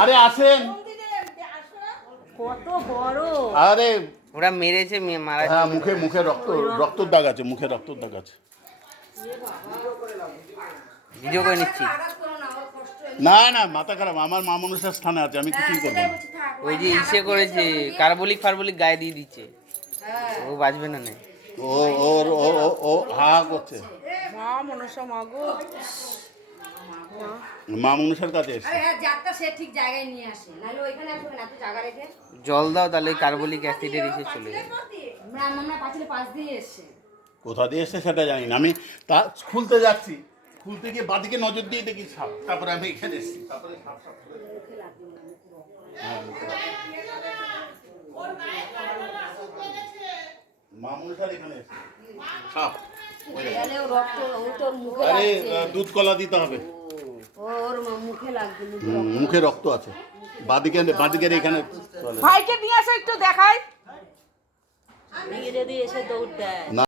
আরে আসেন। কত বড়! আরে ওরা মেরেছে মারা। হ্যাঁ, মুখে মুখে রক্তর দাগ আছে, মুখে রক্তর দাগ আছে। ভিডিও করে নিচ্ছি। না না, মাথা খারাপ, আমার মা মনসার স্থানে আছে, আমি কিছুই করবো না। ওই যে ইসে করেছে, কার্বলিক ফার্বলিক গায়ে দিয়ে দিচ্ছে, ও বাঁচবে না। ও ওর ও ও ও হা করছে। মা মনসা মাগো। মা মনসার কাছে এসে জল দাও, তাহলে কার্বলিক অ্যাসিডের ইসে চলে যাবে। কোথা দিয়ে এসছে সেটা জানি না, আমি তা খুলতে যাচ্ছি, খুলতে গিয়ে বাদিকে নজর দিয়ে দেখি সাপ, তারপরে আমি এখানে এসেছি, তারপরে সাপ সাপ হ্যাঁ, মা মনসার এখানে এসছে সাপ। আরে দুধ কলা দিতে হবে, মুখে রক্ত আছে, বাদিকের এখানে। ভাইকে নিয়ে আসো একটু দেখাই। যদি এসে দৌড় দেয়।